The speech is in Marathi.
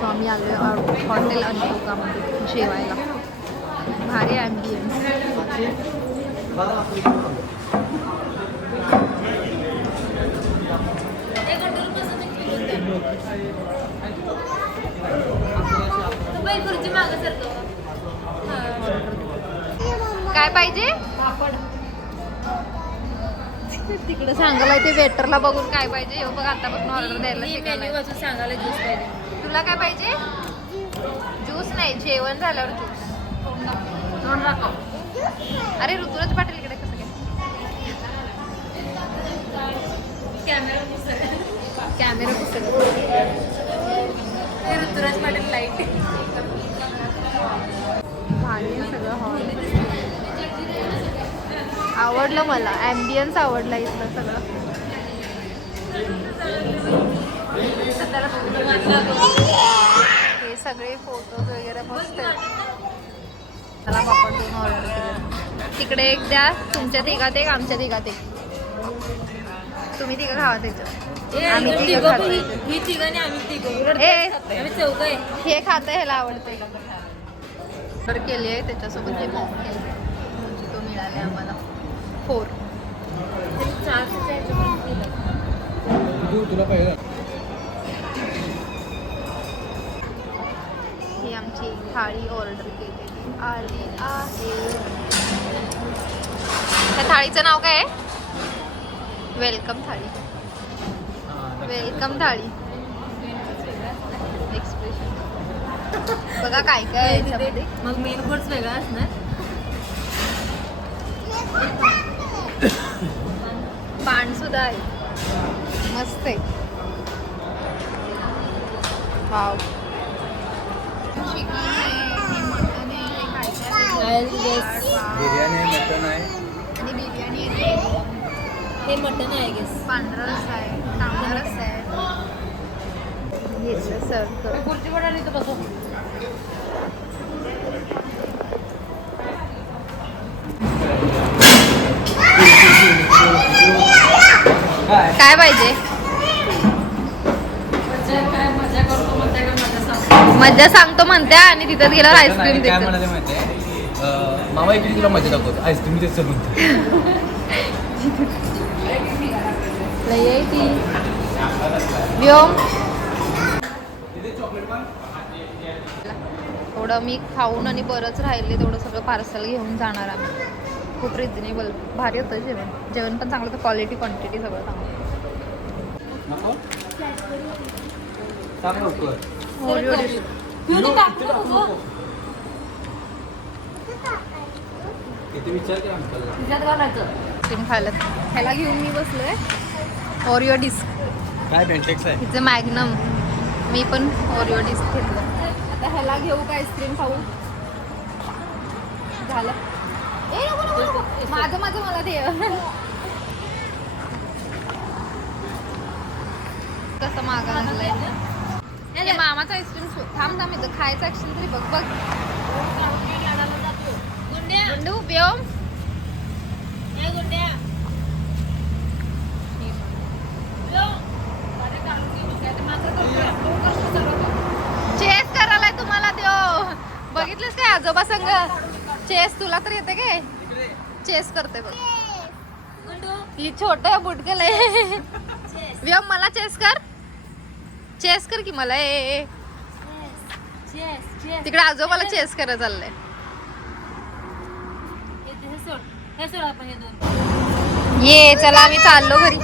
सो आम्ही आलो हॉटेल अशोकामध्ये जेवायला. भारी ॲम्बियन्स काय पाहिजे? तिकडे सांगायला ते वेटरला बघून काय पाहिजे? हे बघ आतापासून ऑर्डर द्यायला सांगायला ज्यूस पाहिजे. तुला काय पाहिजे? ज्यूस नाही जेवण झाल्यावर ज्यूस. अरे ऋतुराज पाटील इकडे कसं काय? कॅमेरा कॅमेरा पुस्तक ऋतुराज पाटील लाइट भारी सगळं हॉल. आवडलं मला. ॲम्बियन्स आवडला इथलं सगळं. सगळे फोटोज वगैरे मस्त मला पापड दोन ऑर्डर केले तिकडे एक द्या तुमच्या तिघात एक आमच्या तिघात एक तुम्ही तिघं खावा त्याच्यात आम्ही तिघं खातो. ही आम्ही तिघं. चौघ आहे. हे खातं ह्याला आवडते ऑर्डर केली आहे त्याच्यासोबत हे मोजितो तो मिळाले आम्हाला. फोर चारशे तुला पाहिजे आमची थाळी ऑर्डर केलेली आली आहे. त्या थाळीचं नाव काय आहे? Welcome thali. Welcome thali. Expression बघा काय काय मग मेन कोर्स वेगळा असणार. पान सुद्धा आहे. मस्त आहे. वाव चिकन आहे मटन आहे काय काय आहे. Yes. वाव. बिर्याणी आहे मटन आहे. आणि बिर्याणी आहे. हे मटन आहे गेस पांढरा रस्सा आहे तांबडा रस्सा आहे. घ्यायचं सर्व करून खुर्ची पडाली इथं बसू काय काय पाहिजे? काय मजा करतो म्हणते का मजा मज्जा सांगतो म्हणत्या आणि तिथं गेल्यावर आईस्क्रीम काय म्हणाले माहिती मामा इकडे तुला मजा दाखवतो. आईस्क्रीम देत चलून लय आहे ती. व्योम थोडं मी खाऊन आणि बरंच राहिले तेवढं सगळं पार्सल घेऊन जाणार आम्ही खूप रिजनेबल भारी होतं जेवण. जेवण पण चांगलं होतं क्वालिटी क्वांटिटी सगळं चांगलं. ओरिओ खायला ह्याला घेऊन मी बसलोय. ओरिओ डिस्क काय बेंटेक्स आहे? हिचं मॅग्नम मी पण ओरिओ डिस्क घेतलं. आता ह्याला घेऊ का आईस्क्रीम खाऊ झालं. ए माझं माझं मला दे. कसं मागा लागलाय? हे मामाचं आईस्क्रीम थांब थांब इथं खायचं ऍक्शन तरी बघ बघ. गुंडू व्योम चेस करायला तुम्हाला देव बघितलंस काय आजोबा संग चेस तुला तर येते काय? चेस करते बघ. ही छोट बुटकल आहे व्योम मला चेस कर. चेस कर की मला ए, तिकडे आजोबाला चेस करत चाललंय. ये चला आम्ही चाललो घरी.